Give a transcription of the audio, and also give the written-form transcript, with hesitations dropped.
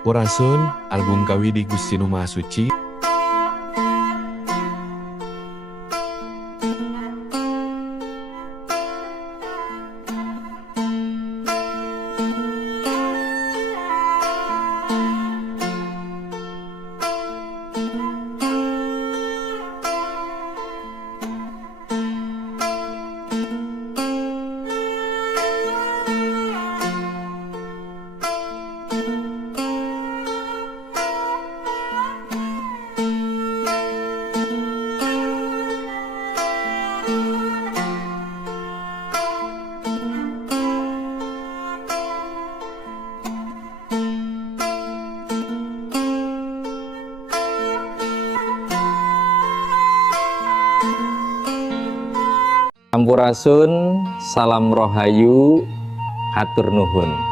Sampurasun, album kawidi Gusti Nu Maha Suci. Sampurasun, salam rohayu, hatur nuhun.